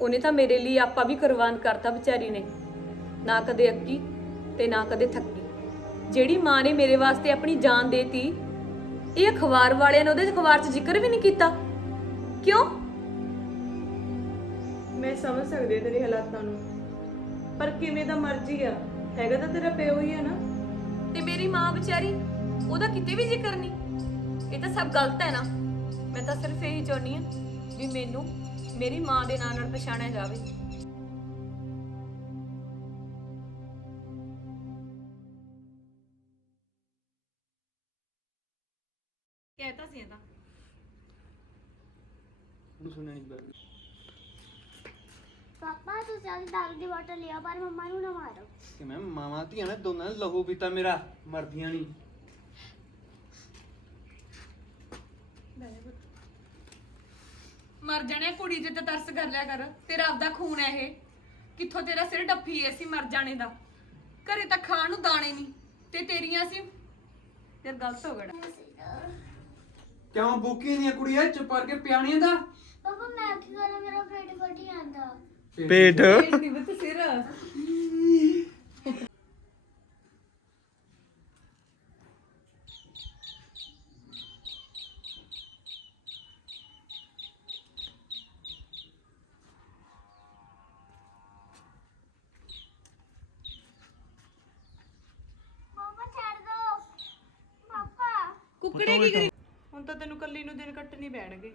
ਉਹਨੇ ਤਾਂ ਮੇਰੇ ਲਈ ਆਪਾ ਵੀ ਕੁਰਬਾਨ ਕਰਤਾ ਵਿਚਾਰੀ ਨੇ। ਨਾ ਕਦੇ ਅੱਕੀ ਤੇ ਨਾ ਕਦੇ ਥੱਕੀ। ਜਿਹੜੀ ਮਾਂ ਨੇ ਮੇਰੇ ਵਾਸਤੇ ਆਪਣੀ ਜਾਨ ਦੇਤੀ, ਇਹ ਅਖਬਾਰ ਵਾਲਿਆਂ ਨੇ ਉਹਦੇ ਅਖਬਾਰ 'ਚ ਜ਼ਿਕਰ ਵੀ ਨਹੀਂ ਕੀਤਾ। ਕਿਉਂ? ਮੈਂ ਸਮਝ ਸਕਦੀ ਹਾਂ ਤੇਰੇ ਹਾਲਾਤਾਂ ਨੂੰ, ਪਰ ਕਿਵੇਂ ਦਾ ਮਰਜ਼ੀ ਆ, ਹੈਗਾ ਤਾਂ ਤੇਰਾ ਪਿਓ ਹੀ ਆ ਨਾ। ਤੇ ਮੇਰੀ ਮਾਂ ਵਿਚਾਰੀ, ਉਹਦਾ ਕਿਤੇ ਵੀ ਜ਼ਿਕਰ ਨਹੀਂ। ਇਹ ਤਾਂ ਸਭ ਗਲਤ ਹੈ ਨਾ। ਮੈਂ ਤਾਂ ਸਿਰਫ ਇਹੀ ਚਾਹੁੰਦੀ ਆ ਵੀ ਮੈਨੂੰ ਮੇਰੀ ਮਾਂ ਦੇ ਨਾਂ ਨਾਲ ਪਛਾਣਿਆ ਜਾਵੇ। ਕਹਿਤਾ ਸੀ ਇਹ ਤਾਂ। ਉਹਨੂੰ ਸੁਣਿਆ ਨਹੀਂ ਬਾਰੇ। ਪਾਪਾ ਤੁਸੀਂ ਅੱਜ ਦਾਰੂ ਦੀ ਬੋਤਲ ਲਿਆ, ਪਰ ਮੰਮਾ ਨੂੰ ਨਾ ਮਾਰੋ। ਕਿ ਮੈਂ ਮਾਵਾਂ ਧੀਆਂ ਨੇ ਦੋਨਾਂ ਨੇ ਲਹੂ ਪੀਤਾ ਮੇਰਾ, ਮਰਦੀਆਂ ਨਹੀਂ। ਮਰ ਜਾਣੇ ਕੁੜੀ ਤੇ ਤਾਂ ਤਰਸ ਕਰ ਲਿਆ ਕਰ। ਤੇਰਾ ਆਪਦਾ ਖੂਨ ਹੈ ਇਹ। ਕਿੱਥੋਂ ਤੇਰਾ ਸਿਰ ਡੱਫੀ ਐ ਸੀ ਮਰ ਜਾਣੇ ਦਾ। ਘਰੇ ਤਾਂ ਖਾਣ ਨੂੰ ਦਾਣੇ ਨਹੀਂ ਤੇ ਤੇਰੀਆਂ ਸੀ। ਯਾਰ ਗਲਤ ਹੋ ਗਿਆ। ਕਿਉਂ ਬੁੱਕੀ ਨਹੀਂ ਕੁੜੀਏ, ਚੁੱਪ ਕਰਕੇ ਪਿਆਣੀਆਂ ਦਾ ਪਾਪਾ ਮੈਂ ਕੀ ਕਰਾਂ, ਮੇਰਾ ਪੇਟ ਫਟੀ ਆਂਦਾ। ਪੇਟ ਏਡੀ ਬੱਤ ਸਿਰ। ਪਾਪਾ ਛੱਡ ਦੋ। ਪਾਪਾ ਕੁੱਕੜੇ ਕੀ ਕਰੀ? ਹੁਣ ਤਾਂ ਤੈਨੂੰ ਕੱਲੀ ਨੂੰ ਦਿਨ ਕੱਟਣੇ ਪੈਣਗੇ।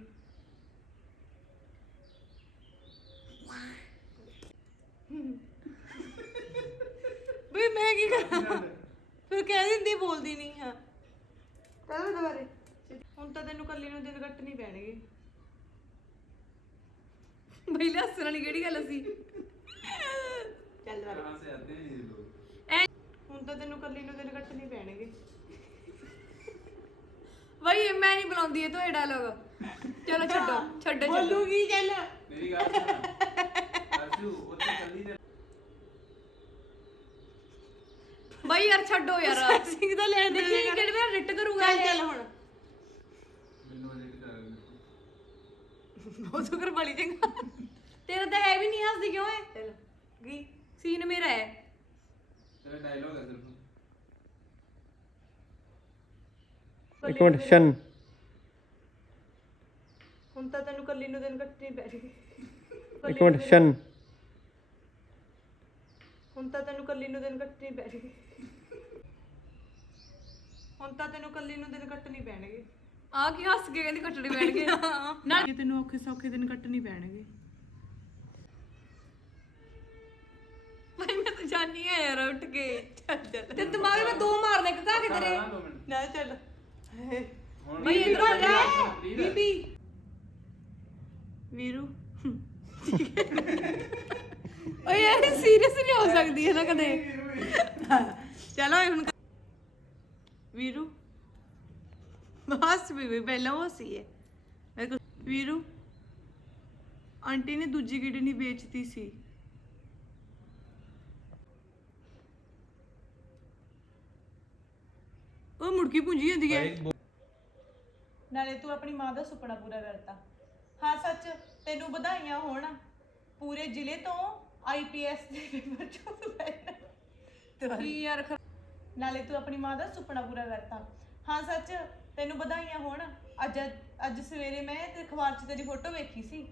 ਵੀ ਮੈਂ ਕੀ ਕਰਾਂ, ਫਿਰ ਕਹਿ ਦਿੰਦੀ ਬੋਲਦੀ ਨਹੀਂ। ਹਾਂ ਚੱਲ ਦੁਬਾਰੇ। ਹੁਣ ਤਾਂ ਤੈਨੂੰ ਕੱਲੀ ਨੂੰ ਦਿਨ ਕੱਟਣੇ ਪੈਣਗੇ। ਬਈ ਹੱਸਣ ਵਾਲੀ ਕਿਹੜੀ ਗੱਲ ਸੀ? ਚੱਲ ਦੁਬਾਰੇ। ਹੁਣ ਤਾਂ ਤੈਨੂੰ ਕੱਲੀ ਨੂੰ ਦਿਨ ਕੱਟਣੇ ਪੈਣਗੇ। ਬਈ ਮੈਂ ਨਹੀਂ ਬੁਲਾਉਂਦੀ ਇਹ ਤੋਂ ਇਹ ਡਾਇਲੋਗ। ਚਲੋ ਛੱਡੋ ਛੱਡੋ। ਬੋਲੂਗੀ ਚੱਲ। ਮੇਰੀ ਗੱਲ ਸੁਣ ਅਰਸ਼ੂ, ਉੱਥੇ ਚੱਲੀ ਤੇ ਬਈ ਯਾਰ ਛੱਡੋ ਯਾਰ। ਸਿੰਘ ਦਾ ਲੈਣ ਦੇ ਦੇਖੀ ਕਿਹੜੇ ਵੇਲੇ ਰਿਟ ਕਰੂਗਾ ਚੱਲ ਇਹ। ਚੱਲ ਹੁਣ ਮੈਨੂੰ ਅਜੇ ਕਿ ਕਰ ਬਹੁਤ ਸ਼ੁਕਰ ਬੜੀ ਚੰਗਾ। ਤੇਰਾ ਤਾਂ ਹੈ ਵੀ ਨਹੀਂ, ਹੱਸਦੀ ਕਿਉਂ ਹੈ? ਚੱਲ ਗਈ। ਸੀਨ ਮੇਰਾ ਹੈ। ਤੇਰਾ ਡਾਇਲੋਗ ਹੈ ਸਿਰਫ। ਇੱਕ ਮਿੰਟ ਸ਼ਨ। ਹੁਣ ਤਾਂ ਤੈਨੂੰ ਕੱਲੀ ਨੂੰ ਦਿਨ ਕੱਟਣੇ ਪੈਣਗੇ। ਇੱਕ ਮਿੰਟ ਸ਼ਨ। ਹੁਣ ਤਾਂ ਤੈਨੂੰ ਕੱਲੀ ਨੂੰ ਦਿਨ ਕੱਟਣੇ ਪੈਣਗੇ। ਹੁਣ ਤਾਂ ਤੈਨੂੰ ਕੱਲੀ ਨੂੰ ਦਿਨ ਕੱਟਣੇ ਪੈਣਗੇ। ਆ ਕੀ ਹੱਸ ਕੇ ਕਹਿੰਦੀ ਕੱਟਣੇ ਪੈਣਗੇ ਨਾਲ। ਇਹ ਤੈਨੂੰ ਔਖੇ ਸੌਖੇ ਦਿਨ ਕੱਟਣੇ ਪੈਣਗੇ। ਬਈ ਮੈਂ ਤਾਂ ਜਾਨੀ ਆ ਯਾਰ ਉੱਠ ਕੇ। ਤੇ ਦਿਮਾਗ ਮੈਂ ਦੋ ਮਾਰਨੇ ਕਾ ਕੇ ਤੇਰੇ। ਨਾ ਚੱਲ। ਬਈ ਇਧਰ ਆ ਜਾ ਬੀਬੀ। ਵੀਰੂ ਓਏ ਯਾਰ ਸੀਰੀਅਸ ਨਹੀਂ ਹੋ ਸਕਦੀ ਹੈ ਨਾ ਕਦੇ। ਚਲੋ ਹੁਣ ਵੀਰੂ ਬਸ ਵੀ ਪਹਿਲਾਂ ਉਹ ਸੀ ਹੈ। ਮੈਂ ਕਿਹਾ, ਵੀਰੂ ਆਂਟੀ ਨੇ ਦੂਜੀ ਕਿਡਨੀ ਵੇਚਤੀ ਸੀ। ਉਹ ਮੁੜਕੀ ਪੁੰਜੀ ਹੁੰਦੀ ਹੈ। ਨਾਲੇ ਤੂੰ ਆਪਣੀ ਮਾਂ ਦਾ ਸੁਪਨਾ ਪੂਰਾ ਕਰਤਾ। ਹਾਂ ਸੱਚ, ਤੈਨੂੰ ਵਧਾਈਆਂ ਹੋਣ। ਪੂਰੇ ਜ਼ਿਲ੍ਹੇ ਤੋਂ ਆਈਪੀਐਸ ਦੇ ਪੇਪਰ ਚੋਂ ਕੀ ਯਾਰ ਨਾਲੇ ਤੂੰ ਆਪਣੀ ਮਾਂ ਦਾ ਸੁਪਨਾ ਪੂਰਾ ਕਰਤਾ। ਹਾਂ ਸੱਚ, ਤੈਨੂੰ ਵਧਾਈਆਂ ਹੋਣ। ਅੱਜ ਸਵੇਰੇ ਮੈਂ ਤੇ ਅਖਬਾਰ 'ਚ ਤੇਰੀ ਫੋਟੋ ਵੇਖੀ ਸੀ।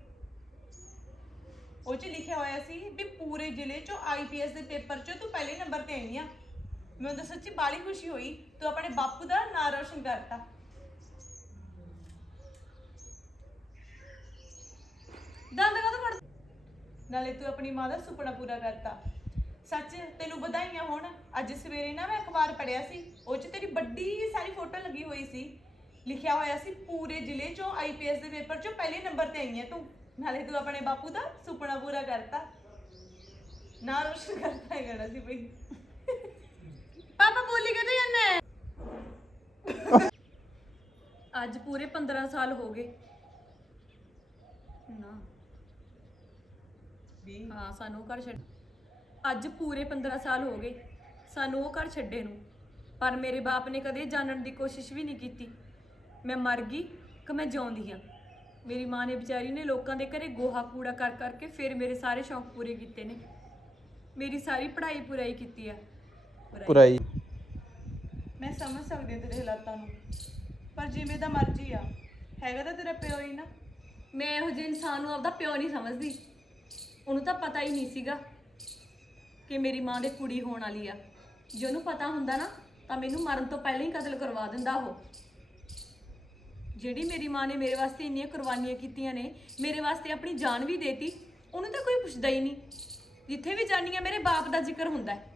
ਉਹ 'ਚ ਲਿਖਿਆ ਹੋਇਆ ਸੀ ਵੀ ਪੂਰੇ ਜ਼ਿਲ੍ਹੇ 'ਚੋਂ ਆਈਪੀਐਸ ਦੇ ਪੇਪਰ 'ਚੋਂ ਤੂੰ ਪਹਿਲੇ ਨੰਬਰ ਤੇ ਆਈ ਆ। ਮੈਨੂੰ ਤਾਂ ਸੱਚੀ ਬਾਲੀ ਖੁਸ਼ੀ ਹੋਈ। ਤੂੰ ਆਪਣੇ ਬਾਪੂ ਦਾ ਨਾਂ ਰੋਸ਼ਨ ਕਰਤਾ। ਦੰਦ ਕਾ ਫੜ। ਨਾਲੇ ਤੂੰ ਆਪਣੀ ਮਾਂ ਦਾ ਸੁਪਨਾ ਪੂਰਾ ਕਰਤਾ। ਸੱਚ, ਤੈਨੂੰ ਵਧਾਈਆਂ ਹੋਣ। ਅੱਜ ਸਵੇਰੇ ਨਾ ਮੈਂ ਅਖਬਾਰ ਪੜ੍ਹਿਆ ਸੀ, ਉਹ 'ਚ ਤੇਰੀ ਵੱਡੀ ਸਾਰੀ ਫੋਟੋ ਲੱਗੀ ਹੋਈ ਸੀ। ਲਿਖਿਆ ਹੋਇਆ ਸੀ ਪੂਰੇ ਜ਼ਿਲ੍ਹੇ 'ਚੋਂ ਆਈਪੀਐਸ ਦੇ ਪੇਪਰ 'ਚੋਂ ਪਹਿਲੇ ਨੰਬਰ ਤੇ ਆਈ ਹੈ ਤੂੰ। ਨਾਲੇ ਤੂੰ ਆਪਣੇ ਬਾਪੂ ਦਾ ਸੁਪਨਾ ਪੂਰਾ ਕਰਤਾ, ਨਾਂ ਰੋਸ਼ਨ ਕਰਤਾ ਹੈ ਕਹਿਣਾ ਸੀ ਬਈ। ਪਾਪਾ ਬੋਲੀ ਕਿਤੇ ਜਾਂਦੇ? ਅੱਜ ਪੂਰੇ 15 ਸਾਲ ਹੋ ਗਏ ਨਾ। ਹਾਂ ਸਾਨੂੰ ਘਰ ਛੱਡ। ਅੱਜ ਪੂਰੇ 15 ਸਾਲ ਹੋ ਗਏ ਸਾਨੂੰ ਉਹ ਘਰ ਛੱਡੇ ਨੂੰ। ਪਰ ਮੇਰੇ ਬਾਪ ਨੇ ਕਦੇ ਜਾਣਨ ਦੀ ਕੋਸ਼ਿਸ਼ ਵੀ ਨਹੀਂ ਕੀਤੀ ਮੈਂ ਮਰ ਗਈ ਕਿ ਮੈਂ ਜਿਉਂਦੀ ਹਾਂ। ਮੇਰੀ ਮਾਂ ਨੇ ਵਿਚਾਰੀ ਨੇ ਲੋਕਾਂ ਦੇ ਘਰੇ ਗੋਹਾ ਕੂੜਾ ਕਰ ਕਰਕੇ ਫਿਰ ਮੇਰੇ ਸਾਰੇ ਸ਼ੌਂਕ ਪੂਰੇ ਕੀਤੇ ਨੇ। ਮੇਰੀ ਸਾਰੀ ਪੜ੍ਹਾਈ ਪੂਰਾਈ ਕੀਤੀ ਆ। ਪੁਰਾਈ ਮੈਂ ਸਮਝ ਸਕਦੀ ਹਾਂ ਤੇਰੇ ਹਾਲਾਤਾਂ ਨੂੰ, ਪਰ ਜਿਵੇਂ ਦਾ ਮਰਜ਼ੀ ਆ, ਹੈਗਾ ਤਾਂ ਤੇਰਾ ਪਿਓ ਹੀ ਨਾ। ਮੈਂ ਇਹੋ ਜਿਹੇ ਇਨਸਾਨ ਨੂੰ ਆਪਦਾ ਪਿਓ ਨਹੀਂ ਸਮਝਦੀ। ਉਹਨੂੰ ਤਾਂ ਪਤਾ ਹੀ ਨਹੀਂ ਸੀਗਾ ਕਿ ਮੇਰੀ ਮਾਂ ਦੇ ਕੁੜੀ ਹੋਣ ਵਾਲੀ ਆ। ਜੇ ਉਹਨੂੰ ਪਤਾ ਹੁੰਦਾ ਨਾ ਤਾਂ ਮੈਨੂੰ ਮਰਨ ਤੋਂ ਪਹਿਲਾਂ ਹੀ ਕਤਲ ਕਰਵਾ ਦਿੰਦਾ ਉਹ। ਜਿਹੜੀ ਮੇਰੀ ਮਾਂ ਨੇ ਮੇਰੇ ਵਾਸਤੇ ਇੰਨੀਆਂ ਕੁਰਬਾਨੀਆਂ ਕੀਤੀਆਂ ਨੇ, ਮੇਰੇ ਵਾਸਤੇ ਆਪਣੀ ਜਾਨ ਵੀ ਦੇਤੀ, ਉਹਨੂੰ ਤਾਂ ਕੋਈ ਪੁੱਛਦਾ ਹੀ ਨਹੀਂ। ਜਿੱਥੇ ਵੀ ਜਾਂਦੀ ਆ ਮੇਰੇ ਬਾਪ ਦਾ ਜ਼ਿਕਰ ਹੁੰਦਾ ਹੈ।